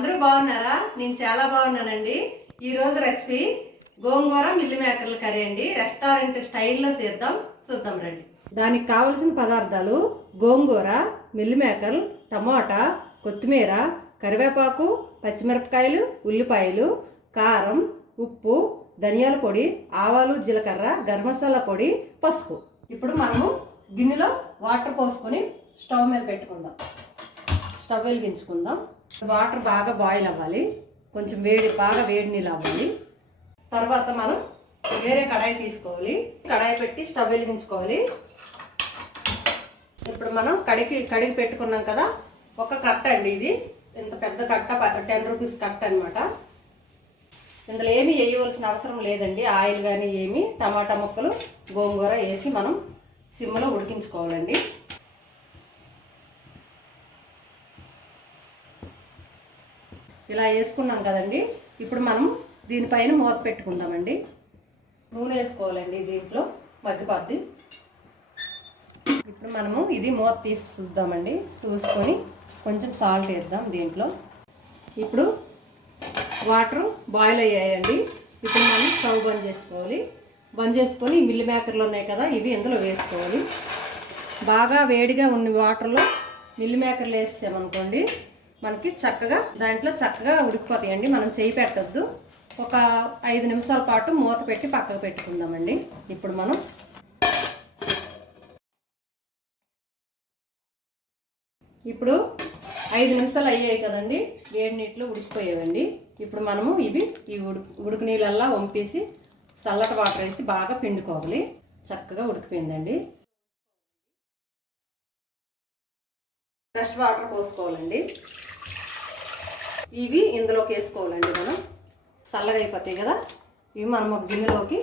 అందరూ బాగున్నారా? నేను చాలా బాగున్నానండి. ఈ రోజు రెసిపీ గోంగూర మిల్ మేకర్ల కర్రీ అండి. రెస్టారెంట్ స్టైల్లో చూద్దాం రండి. దానికి కావలసిన పదార్థాలు గోంగూర, మిల్ మేకర్, టమోటా, కొత్తిమీర, కరివేపాకు, పచ్చిమిరపకాయలు, ఉల్లిపాయలు, కారం, ఉప్పు, ధనియాల పొడి, ఆవాలు, జీలకర్ర, గరం మసాలా పొడి, పసుపు. ఇప్పుడు మనము గిన్నెలో వాటర్ పోసుకొని స్టవ్ మీద పెట్టుకుందాం. స్టవ్ వెలిగించుకుందాం. వాటర్ బాగా బాయిల్ అవ్వాలి, కొంచెం బాగా వేడి నీళ్ళు అవ్వాలి. తర్వాత మనం వేరే కడాయి తీసుకోవాలి. కడాయి పెట్టి స్టవ్ వెలిగించుకోవాలి. ఇప్పుడు మనం కడిగి పెట్టుకున్నాం కదా, ఒక కట్ట అండి ఇది. ఇంత పెద్ద కట్ట 10 రూపీస్ కట్ట అనమాట. ఇందులో ఏమీ వేయవలసిన అవసరం లేదండి. ఆయిల్ కానీ ఏమి, టమాటా ముక్కలు, గోంగూర వేసి మనం సిమ్లో ఉడికించుకోవాలండి. ఇలా వేసుకున్నాం కదండి. ఇప్పుడు మనం దీనిపైన మూత పెట్టుకుందామండి. నూనె వేసుకోవాలండి దీంట్లో, మగ్గిపోద్ది. ఇప్పుడు మనము ఇది మూత తీసి చూద్దామండి. చూసుకొని కొంచెం సాల్ట్ వేద్దాం దీంట్లో. ఇప్పుడు వాటర్ బాయిల్ అయ్యాయండి. ఇప్పుడు మనం స్టవ్ బంద్ చేసుకోవాలి. బంద్ చేసుకొని మిల్ మేకర్లు ఉన్నాయి కదా, ఇవి ఇందులో వేసుకోవాలి. బాగా వేడిగా ఉన్న వాటర్లో మిల్ మేకర్లు వేసామనుకోండి, మనకి దాంట్లో చక్కగా ఉడికిపోతాయండి. మనం చేయి పెట్టద్దు. ఒక 5 నిమిషాల పాటు మూత పెట్టి పక్కకు పెట్టుకుందామండి. ఇప్పుడు మనం ఇప్పుడు 5 నిమిషాలు అయ్యాయి కదండి. వేడి నీటిలో ఉడికిపోయావండి. ఇప్పుడు మనము ఈ ఉడుకు నీళ్ళల్లా వంపేసి చల్లటి వాటర్ వేసి బాగా పిండుకోవాలి. చక్కగా ఉడికిపోయిందండి. ఫ్రెష్ వాటర్ పోసుకోవాలండి. ఇవి ఇందులోకి వేసుకోవాలండి. మనం చల్లగా అయిపోతాయి కదా, ఇవి మనం ఒక గిన్నెలోకి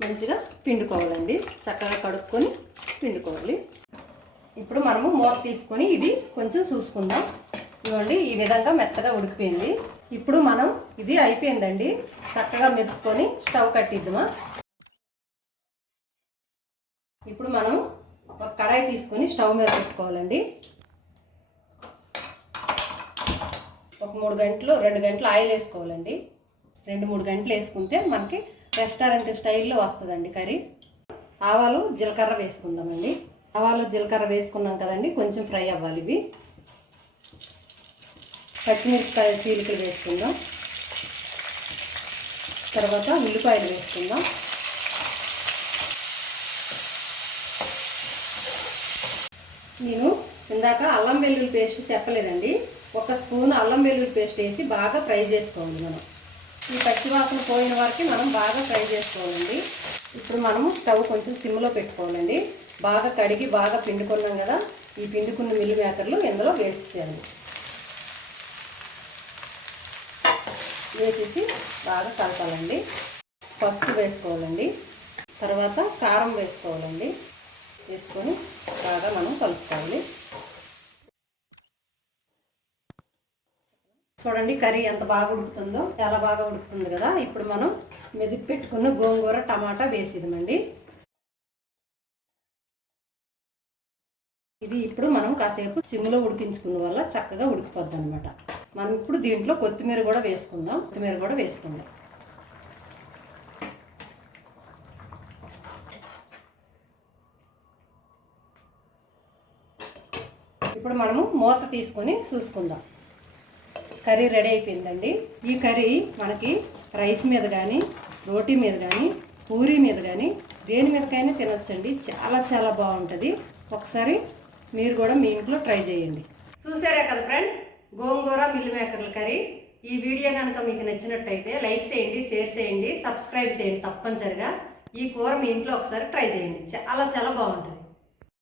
మంచిగా పిండుకోవాలండి. చక్కగా కడుక్కొని పిండుకోవాలి. ఇప్పుడు మనము మూత తీసుకొని ఇది కొంచెం చూసుకుందాం. ఇవ్వండి, ఈ విధంగా మెత్తగా ఉడికిపోయింది. ఇప్పుడు మనం ఇది అయిపోయిందండి. చక్కగా మెతుక్కొని స్టవ్ కట్టిద్దామా. ఇప్పుడు మనం ఒక కడాయి తీసుకొని స్టవ్ మీద పెట్టుకోవాలండి. ఒక 2 గంటలు ఆయిల్ వేసుకోవాలండి. 2-3 గంటలు వేసుకుంటే మనకి రెస్టారెంట్ స్టైల్లో వస్తుందండి కర్రీ. ఆవాలు, జీలకర్ర వేసుకుందామండి. ఆవాలు, జీలకర్ర వేసుకున్నాం కదండి, కొంచెం ఫ్రై అవ్వాలి ఇవి. పచ్చిమిరపకాయ చీలికలు వేసుకుందాం. తర్వాత ఉల్లిపాయలు వేసుకుందాం. నేను ఇందాక అల్లం వెల్లుల్లి పేస్ట్ చెప్పలేదండి. 1 స్పూన్ అల్లం వెల్లుల్లి పేస్ట్ వేసి బాగా ఫ్రై చేసుకోవాలి. మనం ఈ పచ్చివాసన పోయిన వరకు మనం బాగా ఫ్రై చేసుకోవాలండి. ఇప్పుడు మనము స్టవ్ కొంచెం సిమ్లో పెట్టుకోవాలండి. బాగా కడిగి బాగా పిండుకున్నాం కదా, ఈ పిండుకున్న మిల్ మేకర్లు ఇందులో వేసేయాలి. వేసేసి బాగా కలపాలండి. పసుపు వేసుకోవాలండి. తర్వాత కారం వేసుకోవాలండి. వేసుకొని బాగా మనం కలుపుకోవాలి. చూడండి కర్రీ ఎంత బాగా ఉడుకుతుందో, చాలా బాగా ఉడుకుతుంది కదా. ఇప్పుడు మనం మెదిపి పెట్టుకున్న గోంగూర, టమాటా వేసిద్దామండి. ఇది ఇప్పుడు మనం కాసేపు సిమ్లో ఉడికించుకున్న వల్ల చక్కగా ఉడికిపోద్ది అనమాట. మనం ఇప్పుడు దీంట్లో కొత్తిమీర కూడా వేసుకుందాం. ఇప్పుడు మనము మూత తీసుకొని చూసుకుందాం. కర్రీ రెడీ అయిపోయిందండి. ఈ కర్రీ మనకి రైస్ మీద కానీ, రోటీ మీద కానీ, పూరీ మీద కానీ, దేని మీదకైనా తినొచ్చండి. చాలా బాగుంటుంది. ఒకసారి మీరు కూడా మీ ఇంట్లో ట్రై చేయండి. చూసారా కదా ఫ్రెండ్, గోంగూర మిల్ మేకర్ల కర్రీ. ఈ వీడియో కనుక మీకు నచ్చినట్టయితే లైక్ చేయండి, షేర్ చేయండి, సబ్స్క్రైబ్ చేయండి తప్పనిసరిగా. ఈ కూర మీ ఇంట్లో ఒకసారి ట్రై చేయండి. చాలా బాగుంటుంది.